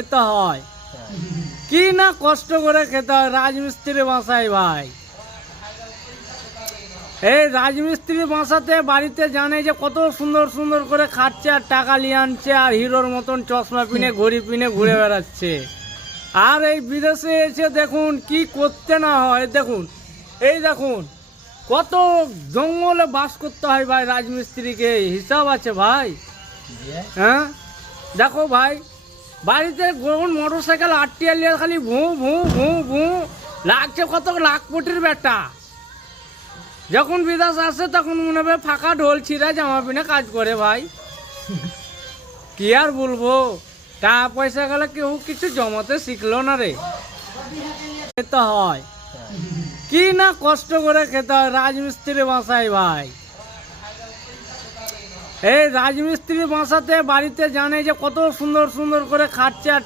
খেতে হয়, কি না কষ্ট করে খেতে হয় রাজমিস্ত্রি বাসায় ভাই। এই রাজমিস্ত্রি বাসাতে বাড়িতে জানে যে কত সুন্দর সুন্দর করে খাচ্ছে আর টাকা নিয়ে আনছে আর হিরোর মতন চশমা পিনে ঘড়ি পিনে ঘুরে বেড়াচ্ছে। আর এই বিদেশে এসে দেখুন কি করতে না হয়। দেখুন এই দেখুন কত জঙ্গলে বাস করতে হয় ভাই রাজমিস্ত্রিকে, হিসাব আছে ভাই। হ্যাঁ দেখো ভাই বাড়িতে মোটর সাইকেল আটটিয়া নিয়ে খালি ভুঁ ভুঁ ভুঁ ভুঁ লাগছে কত লাখপতির বেটা। যখন বিদেশ আসে তখন মনে হবে ফাঁকা ঢোল ছিঁড়া জামা পিনে কাজ করে ভাই। কি আর বলবো, টাকা পয়সা গেলে কেউ কিছু জমাতে শিখলো না রে। খেতে হয়, কি না কষ্ট করে খেতে হয় রাজমিস্ত্রি বাসায় ভাই। এই রাজমিস্ত্রি বাসাতে বাড়িতে জানে যে কত সুন্দর সুন্দর করে খাচ্ছে আর